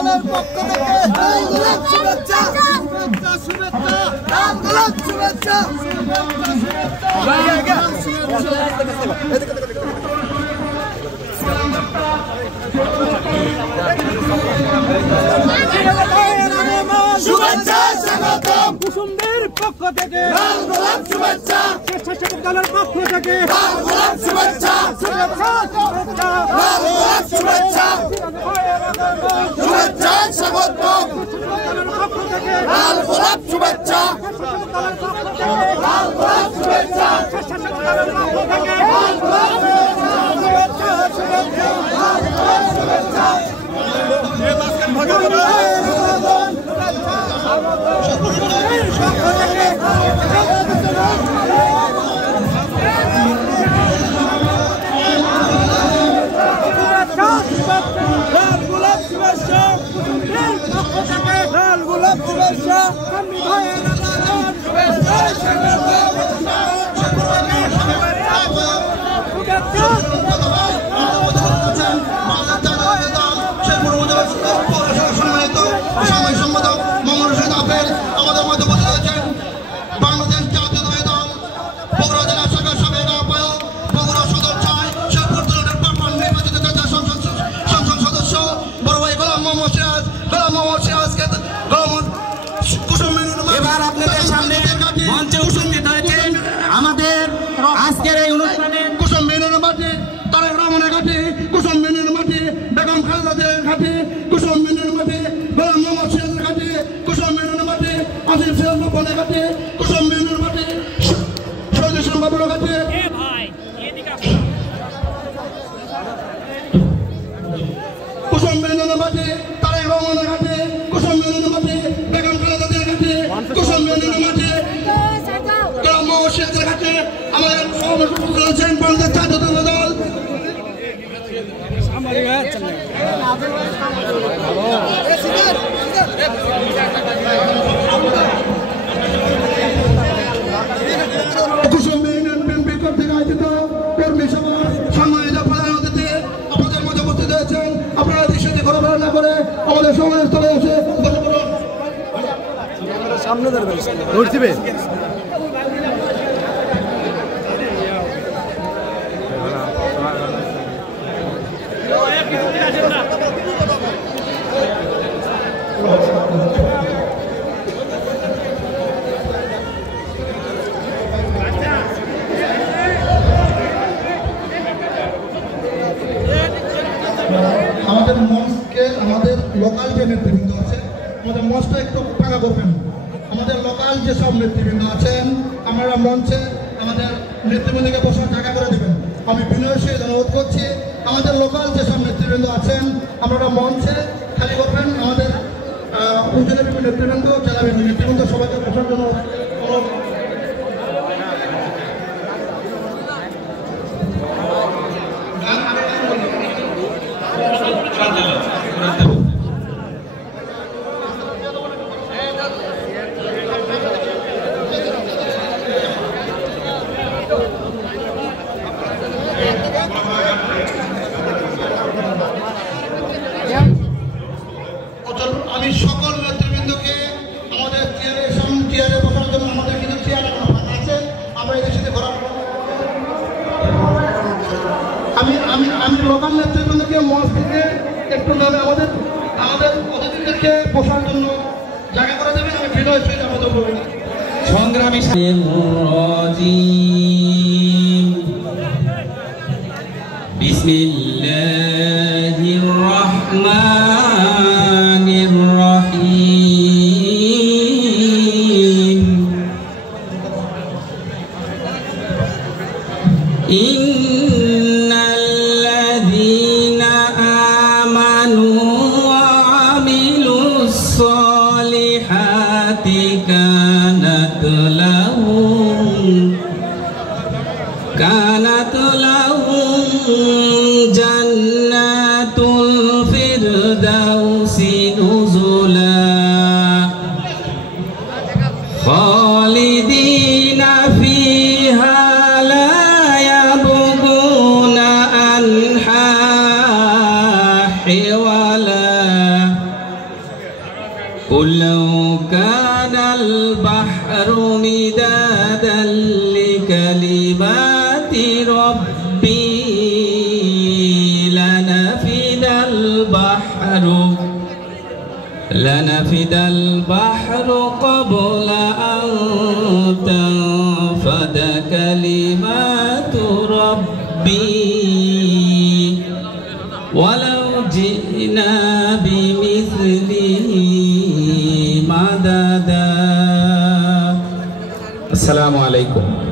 দলের পক্ষ থেকে লাল গোলাপ শুভেচ্ছা শুভেচ্ছা লাল গোলাপ শুভেচ্ছা শুভেচ্ছা স্বাগতম কুসুমদের পক্ষ থেকে লাল গোলাপ শুভেচ্ছা স্বেচ্ছাসেবক দলের পক্ষ থেকে লাল গোলাপ শুভেচ্ছা শুভেচ্ছা লাল গোলাপ শুভেচ্ছা শুভেচ্ছা স্বাগতম লাল গোলাপ শুভেচ্ছা লাল গোলাপ শুভেচ্ছা স্বেচ্ছাসেবক দলের পক্ষ থেকে লাল গোলাপ শুভেচ্ছা শুভেচ্ছা লাল গোলাপ শুভেচ্ছা এই মাসখান ভাগে আমাদের মধ্যে বসে রয়েছেন বাংলাদেশ জাতীয়তাবাদী দল বগুড়া জেলা শাখার সাবেক আহ্বায়ক বগুড়া সদর চাই শেরপুর জেলার প্রাক্তন নির্বাচিত জাতীয় সংসদ সদস্য বড় ভাই গোলাম মোহাম্মদ সিরাজকে এবার আপনাদের সামনে মঞ্চে উপস্থিত হয়েছেন আমাদের আজকের এই অনুষ্ঠানে কুসুম মেনের মাঠে তারেক রহমানের ঘাটে কুসুম মেনের মাঠে বেগম খালেদা জিয়ার ঘাটে কুসুম মেনের মাঠে গোলাম মোহাম্মদ সিরাজের ঘাটে কুসুম মেনের মাঠে আসিফ সিরাজ বাবনের ঘাটে কুসুম মেনের মাঠে শহীদ ইসলাম বাবুর ঘাটে কুসুম মেনের মাঠে তারেক রহমানের ঘাটে কুসুম মেনের মাঠে বেগম খালেদা জিয়ার ঘাটে কুসুম মেনের মাঠে গোলাম মোহাম্মদ সিরাজের ঘাটে আমাদের সভাপতি রয়েছেন বাংলাদেশ জাতীয়তাবাদী দল কুসুম ইউনিয়ন বিএনপি কর্তৃক আয়োজিত কর্মী সভা সম্মানিত প্রধান অতিথি আপনাদের মধ্যে উপস্থিত হয়েছেন। আপনারা দৃশ্যটি ঘোরাফেরা না করে আমাদের সমাজের স্থলে এসে সামনে ধরবে আমাদের মঞ্চকে আমাদের লোকাল যে নেতৃবৃন্দ আছে আমাদের মঞ্চটা একটু টাকা করবেন। আমাদের লোকাল যেসব নেতৃবৃন্দ আছেন আপনারা মঞ্চে আমাদের নেতৃবৃন্দকে বসার জায়গা করে দেবেন। আমি বিনয়ের সঙ্গে অনুরোধ করছি আমাদের লোকাল যেসব নেতৃবৃন্দ আছেন আপনারা মঞ্চে খালি করবেন। আমাদের উপজেলা বিভিন্ন নেতৃবৃন্দ জেলা বিভিন্ন নেতৃবৃন্দ সবাইকে বসার জন্য আমি সকল নেতৃবৃন্দকে আমাদের চেয়ারে বসার জন্য আমাদের কিছু চেয়ার আছে আমরা এদের সাথে ঘোরা আমি লোকাল নেতৃবৃন্দকে মঞ্চ থেকে একটু নামে আমাদের অতিথিদেরকে বসার জন্য জায়গা করে দেবেন। আমি বিনয় সহিত আমাদের সংগ্রামী বিসমিল্লাহির রহমানির রহিম ইন্নাল্লাযীনা আমানু ওয়া আমিলুস সলিহাতি কানাত লাহুম জান্নাতুল ফিরদাউসি নুজুলা খালিদিনা ফিহা লা ইয়াবগুনা আনহা হিওয়ালা قل لو كان البحر مدادا لكلمات ربي لنفد البحر قبل أن تنفد كلمات ربي ولو جئنا بمثله مددا. السلام عليكم.